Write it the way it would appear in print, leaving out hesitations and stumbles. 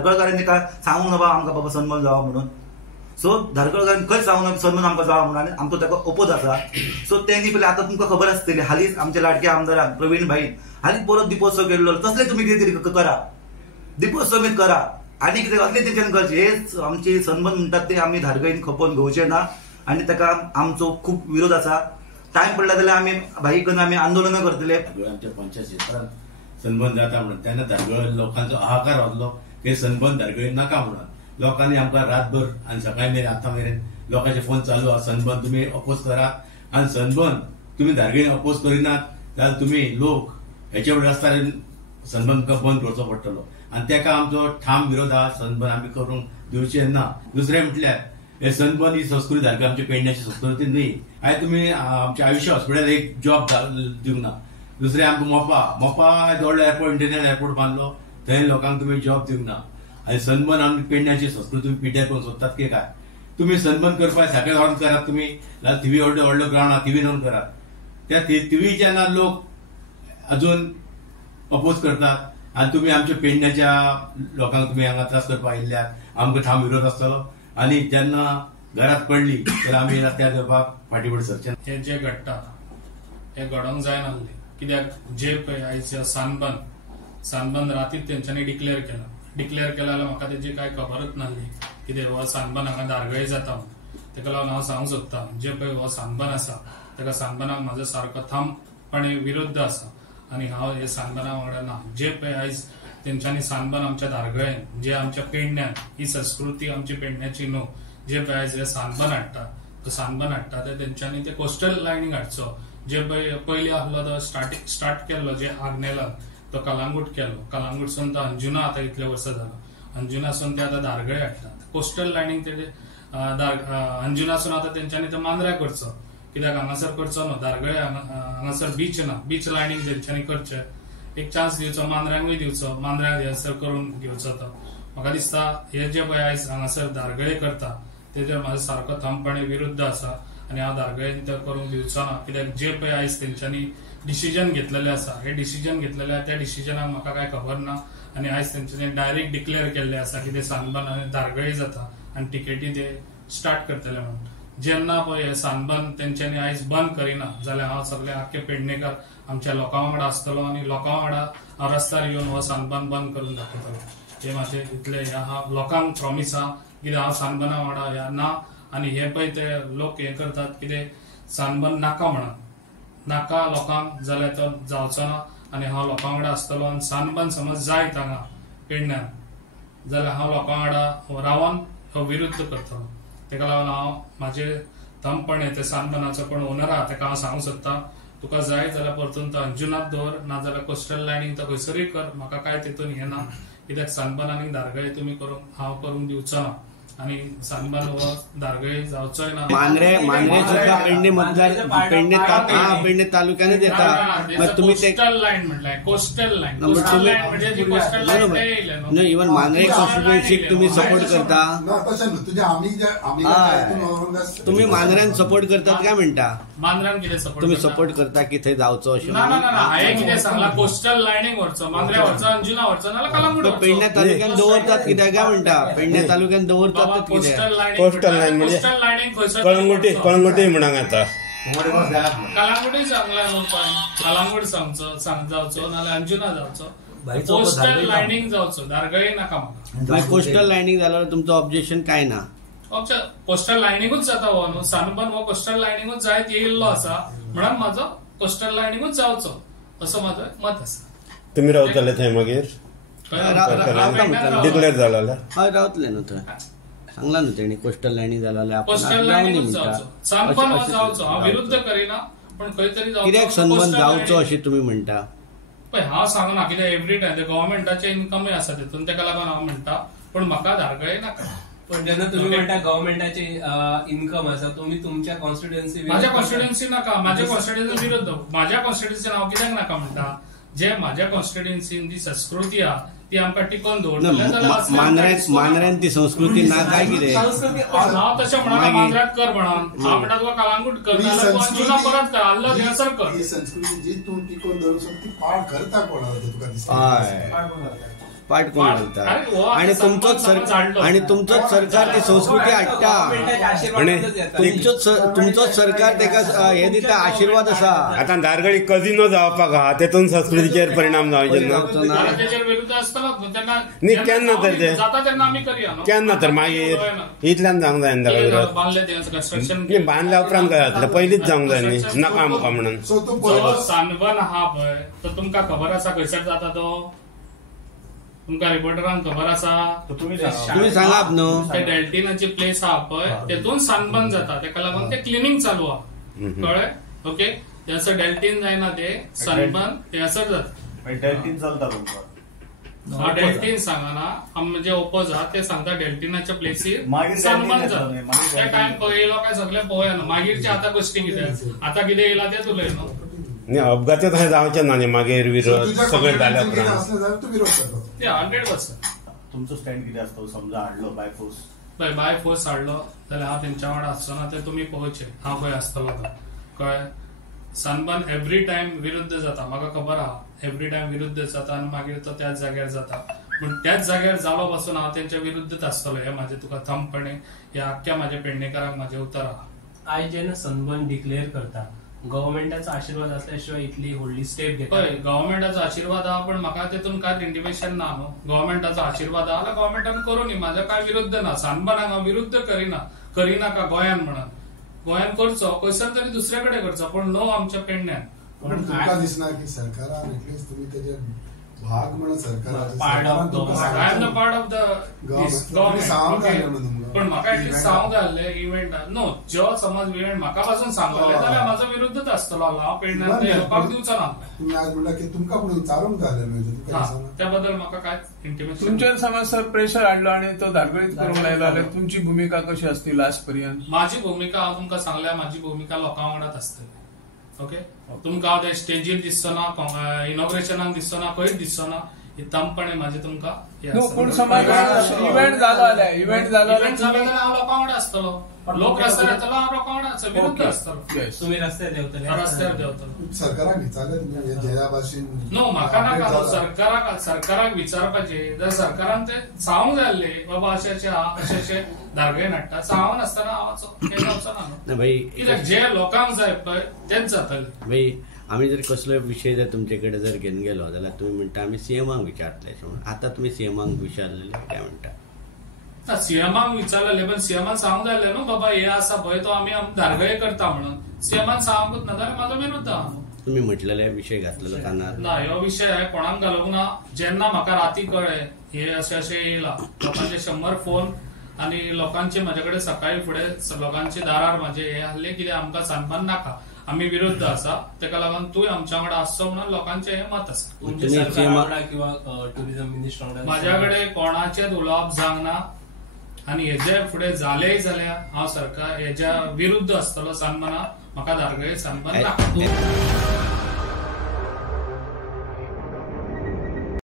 धारगळकारांनी काय सांगूंक ना बाबा आमकां बाबा सन्मान जावा म्हणून. सो धारगळकारांनी खंय सांगूंक ना सन्मान आमकां जावा म्हणून आनी आमचो ताका ओपोज आसा. सो तेणी पयलीं आतां तुमकां खबर आसतली हालींच आमच्या लाडक्या आमदारान प्रवीण भाईन हालींच परत दिपोत्सव केल्लो. तसले तुमी कितें तरी करा, दिपोत्सव करा आनी कितें असले तेंच्यान करचे. हे आमचे सन्मान म्हणटात ते आमी धारगळीन खपोवन घेवचे ना आनी ताका आमचो खूब विरोध आसा. टायम पडला जाल्यार आमी भाईकन आमी आंदोलनां करतले. आमच्या पंचायत क्षेत्रांत सनबर्न जाता म्हणून तेन्ना धारगळ लोकांचो हाहाकार वाजलो की सनबर्न धारगळी नाका म्हणून. लोकांनी आमकां रातभर आनी सकाळी मेरेन आतां मेरेन लोकांचे फोन चालू आहा सनबर्न तुमी अपोज करा आनी सनबर्न तुमी धारगळीन अपोज करिनात जाल्यार तुमी लोक हेचे फुडें रस्त्यार सनबर्न बंद करचो पडटलो आनी तेका आमचो ठाम विरोध आहा. सनबर्न आमी करूंक दिवचे ना. दुसरें म्हटल्यार हे सनबर्न ही संस्कृती धारगळ आमच्या पेडण्याची संस्कृती न्ही. आयज तुमी आमच्या आयुश्य हॉस्पिटल एक जॉब दिवंक ना. दुसरें आमकां मोपा व्हडलो एअरपोर्ट इंटरनॅशनल एअरपोर्ट बांदलो थंय लोकांक तुमी जॉब दिवंक ना. आनी सनबर्न आमी पेडण्याची संस्कृती तुमी पिड्ड्यार करूंक सोदतात की काय. तुमी सनबर्न करपाक साखर ऑन करात तुमी जाल्यार थिवी व्हडलो व्हडलो ग्रावंड आहा थिवीन ऑन करात. त्या थिवी जेन्ना लोक अजून अपोज करतात आनी तुमी आमच्या पेडण्याच्या लोकांक तुमी हांगा त्रास करपाक आयिल्ल्यार आमकां ठाम विरोध आसतलो. आनी जेन्ना घरात पडली तर आमी रस्त्यार येवपाक फाटीफुडें सरचे. हे जे घडटा हे घडोवंक जायनासलें कित्याक जे पळय आयज सानबंद रातीच तेंच्यांनी डिक्लेअर केला जाल्यार म्हाका तेजी कांय खबरच नासली कितें हो सानबंद हांगा धारगळे जाता म्हणून. तेका लागून हांव सांगूंक सोदतां जे पळय हो सानबंद आसा तेका सानबंदाक म्हाजो सारको ठामपणे विरोध आसा आनी हांव हे सानबंदा वांगडा ना. जे पळय आयज तेंच्यांनी सानबंद आमच्या धारगळेन जे आमच्या पेडण्यान ही संस्कृती आमची पेडण्याची न्हू जे पळय आयज हे सानबंद हाडटा ते तेंच्यांनी ते कोस्टल लायनीक हाडचो. जे पयलीं आसलो तो स्टार्ट केल्लो जे आग्नेलान तो कलांगूट केलो. कलांगूटसून तो अंजुना आतां इतले वर्सां जालो. अंजुनासून ते आतां धारगळे हाडटात. कोस्टल लायनीक ते अंजुनासून आतां तेंच्यांनी तो मांद्र्या करचो कित्याक हांगासर करचो न्हू. धारगळे हांगासर बीच ना. बीच लायनीक तेंच्यांनी करचे. एक चान्स दिवचो मांद्र्यांकूय दिवचो. मांद्र्या हयसर करून घेवचो तो. म्हाका दिसता हे जे पळय आयज हांगासर धारगळे करता तेजेर म्हाजो सारको ठामपणे विरुद्ध आसा आनी हांव धारगळेन ते करूंक दिवचो ना. कित्याक जे पळय आयज तेंच्यांनी डिसिजन घेतलेले आसा हे डिसिजन घेतलेले त्या डिसिजनाक म्हाका काय खबर ना आनी आयज तेंच्यांनी डायरेक्ट डिक्लेअर केल्ले आसा की ते सानबर्न आनी धारगळे जाता आनी टिकेटी ते स्टार्ट करतले म्हणून. जेन्ना पळय हे सानबर्न तेंच्यांनी आयज बंद करिना जाल्यार हांव सगळे आख्खे पेडणेकार आमच्या लोकां वांगडा आसतलो आनी लोकां वांगडा हांव रस्त्यार येवन हो सानबर्न बंद करून दाखयतलो. हे म्हाजे इतले लोकांक प्रॉमिस आहा कितें हांव सानबर्ना वांगडा ना. आनी हे पळय ते लोक हे करतात कितें सानबर्न नाका म्हणून नाका लोकांक जाल्यार तो जावचो ना आनी हांव लोकां वांगडा आसतलो. आनी सानबर्न समज जायत हांगा पेडण्यान जाल्यार हांव लोकां वांगडा रावन हो विरुद्ध करतलो. तेका लागून हांव म्हाजे ठामपणे ते सानबर्नाचो कोण ओनर आहा तेका हांव सांगूंक सोदतां तुका जाय जाल्यार परतून तो अंजुनात दवर नाजाल्यार कोस्टल लायनीक तो खंयसरूय कर. म्हाका काय तितून हें ना कित्याक सानबर्न आनी धारगळे तुमी हांव करूंक दिवचो ना आनी सानबर्न हो धारगळे जावचोय ना. मांद्रे सुद्धा पेडणे मतदार पेडणे तालुक्यानच येता. तुम्ही कोस्टल लायन म्हटल्यार कोस्टल लायन म्हणजे जी कोस्टल लायन न्हू इवन मांद्रे कॉन्स्टिट्युएन्सीक तुम्ही सपोर्ट करता. तुम्ही मांद्र्यान सपोर्ट करतात काय म्हणटा. मांद्र्यान कितें सपोर्ट तुम्ही सपोर्ट करता की थंय जावचो अशें. ना हांवें कितें सांगला कोस्टल लायनीक व्हरचो मांद्र्या व्हरचो अंजुना व्हरचो नाल्यार कलांगूट पेडणे तालुक्यान दवरतात कित्याक काय म्हणटा. पेडणे तालुक्यान दवरतात कोस्टल लायन म्हणजे कळंगुटी म्हणा आता कलांगूटय सांगला कलांगूट जावचो नाल्यार अंजुना जावचो. कोस्टल लायनीक जावचो धारगळे नाका म्हाका. कोस्टल लायनीक जाल्यार तुमचो ऑब्जेक्शन काय ना. कोस्टल लायनीकूच जाता हो न्हू. सानबर्न हो कोस्टल लायनीकूच जायत येयल्लो आसा म्हणून म्हाजो कोस्टल लायनीकूच जावचो असो म्हाजो मत आसा. तुम्ही रावतले थंय मागीर डिक्लेअर जाला हय रावतले न्हू थंय. सांगला न्हू तेणी कोस्टल लायनीक जाल्यार कोस्टल लायनीकूच जावचो. सानबर्न हो जावचो हांव विरुद्ध करिना पण खंय तरी कित्याक सन्मान जावचो अशें तुमी म्हणटा. पळय हांव सांगना कित्याक एवरी टायम ते गव्हर्मेंटाचे इन्कमूय आसा तितून तेका लागून हांव म्हणटा पण म्हाका धारगळे नाका. पण जेन्ना तुम्ही म्हणटा गव्हर्मेंटाचे इन्कम आसा तुम्ही तुमच्या कॉन्स्टिट्युएन्सी माझ्या कॉन्स्टिट्युएन्सी नाका. माझ्या कॉन्स्टिट्युएन्सी विरुद्ध माझ्या कॉन्स्टिट्युएन्सीन हांव कित्याक नाका म्हणटा. जे माझ्या कॉन्स्टिट्युएन्सीन जी संस्कृती आहा ती आमकां टिकोवन दवरतले. मांद्र्यान ती संस्कृती ना काय कितें. हांव तशें म्हणना मांद्र्यात कर म्हणून हांव म्हणटा तुका कलांगूट कर नाल्यार अंजुना परत कर आल्लो थंयसर कर. संस्कृती जी तूं टिकोवन दवरूंक ती पाड करता कोण तुका दिसता. पाठ कोण घालता अरे हो, आणि आता तुमचोच सन्मान जाणलो. आणि तुमचोच सरकार ती संस्कृती हाडटा आणि तुमचोच सरकार तेका हे दिता आशीर्वाद असा. आता दारगळी कझिनो जावपाक आहा तेतून संस्कृतीचेर परिणाम जावचे ना कारण त्याच्यावर विरुद्ध असताना त्यांना न्ही, केन्ना तर ते? जाता तेन्ना आम्ही करूया न्हू. केन्ना तर मागीर इतल्यान जावंक जाय ताका विरोध बांधले ते कन्स्ट्रक्शन न्ही, बांदल्या उपरांत काय जातलें पयलींच जावंक जाय न्ही नाका आमकां म्हणून. जो सानबन आहा पळय तो तुमकां खबर आसा खंयसर जाता तो तुमकां रिपोर्टरांक खबर आसा. तुम्ही सांगात न्हू. ते डेल्टिनाची प्लेस आहा पळय तेतून सानबन जाता तेका लागून ते क्लिनिंग चालू आहा कळ्ळें. ओके ते असं डेल्टिन जायना ते सनबर्न ते असं जाता. डेल्टिन चलता तुमकां डेल्टिन सांगाना म्हणजे ओपोज आहा ते सांगता डेल्टिनाच्या प्लेसीर मागीर सनबर्न डेल्टिन जाता. येता, मागीर त्या टाइम पळयलो काय सगळे पळयना मागीरच्या आता गोष्टी कितें आता कितें येयला तेच उलयना. न्ही, अपघात थंय जावचे ना न्ही मागीर विरोध सगळें जाल्या उपरांत ते 100%. तुमचो स्टँड कितें आसता समजा हाडलो बाय फोर्स बाय फोर्स हाडलो जाल्यार हांव तेंच्या वांगडा आसतना ते तुमी पळोवचे हांव खंय आसतलो तो कळ्ळें. सनबर्न एवरी टाइम विरुद्ध जाता म्हाका खबर आहा एवरी टाइम विरुद्ध जाता आनी मागीर तो त्याच जाग्यार जाता. पूण त्याच जाग्यार जालो पासून हांव तेंच्या विरुद्धच आसतलो हे माझे तुका थंबपणे हे आख्ख्या म्हाज्या पेडणेकारांक म्हाजें उतर आहा. आयज जेन्ना सनबर्न डिक्लेअर करता गव्हर्नमेंटाचो आशीर्वाद असल्याशिवाय इतली व्हडली स्टेप घेता. हय गव्हर्नमेंटाचो आशीर्वाद आहा पण म्हाका तेतून कांयच इंटिमेशन ना न्हू. गव्हर्नमेंटाचो आशीर्वाद आहा जाल्यार गव्हर्नमेंटान करूं न्ही म्हाजो काय विरुद्ध ना. सनबर्नाक हांव विरुद्ध करिनाका गोंयान म्हणून गोंयान करचो खंयसर तरी दुसरे कडेन करचो पण नो आमच्या पेडण्यान. पण तुमकां दिसना की सरकारान एटलीस्ट तुमी तेजे भाग म्हणून part of I am the part of the government पण म्हाका एटलीस्ट सांगूंक जाल्ले इव्हेंट नो जो समज इव्हेंट म्हाका पासून सांगतले जाल्यार म्हाजो विरुद्धच आसतलो हांव पेडण्यान ते लोकांक दिवचो ना. तुम्ही आज म्हणटा की तुमकां पुढे चालूंक जालें म्हणजे तुमकां दिसना. त्या बद्दल म्हाका कांयच इंटिमेशन. तुमच्यावर समज सर प्रेशर हाडलो आणि तो धारगळीत करूंक लायलो जाल्यार तुमची भूमिका कशी असती लास्ट पर्यंत. माझी भूमिका हांव तुमकां सांगल्या माझी भूमिका लोकां वांगडाच आसतली. ओके तुमकां हांव ते स्टेजीर दिसचो ना इनॉग्रेशनाक दिसचो ना खंयच दिसचो ना. तमपणे माझे तुमकां पूण समज इव्हेंट जालो जाल्यार हांव लोकां वांगडा आसतलो. लोक रस्त्यार येतलो हांव लोकां वांगडा विरुद्ध आसतलो. तुम्ही रस्त्यार देंवतले रस्त्यार देंवतलो. सरकाराक विचारले ज्या भाशेन नो म्हाका नाका सरकाराक विचारपाचें जर सरकारान ते सांगूंक जाय आसले बाबा अशें अशें धारगळे हाडटा सांगून नासतना हांव जावचो ना भाई कित्याक जे लोकांक जाय पळय तेच जातले. भाई आम्ही जर कसलोय विषय जर तुमचेकडे जर घेऊन गेलो जाल्यार तुम्ही म्हणटा आम्ही सीएमांक विचारतले म्हणून. आता तुम्ही सीएमांक विचारलेले काय म्हणटा. सीएमांक विचारलेले पण सीएमान सांगूंक जाय न्हू बाबा हे आसा पळय तो आमी धारगळे करता म्हणून. सीएमान सांगूंकच ना जाल्यार म्हाजो विरोध आहा. तुम्ही म्हटलेले विषय घातलेलो कानार ना ह्यो विषय कोणाक घालूंक ना. जेन्ना म्हाका राती कळ्ळें हे अशें येयला लोकांचे 100 फोन आणि लोकांचे म्हाजे कडेन सकाळी फुडें लोकांचे दारार म्हाजे हे आहले कितें आमकां सन्मान नाका आम्ही विरुद्ध आसा तेका लागून तूं आमच्या वांगडा आसचो म्हणून लोकांचे हे मत आसा. किंवा टुरिझम मिनिस्टर म्हाज्या कडेन कोणाचेच उलोवप जावंक ना आनी हेजे फुडें जालेय जाल्यार हांव सरकार हेच्या विरुद्ध आसतलो सन्माना म्हाका धारगळे सन्मान नाका.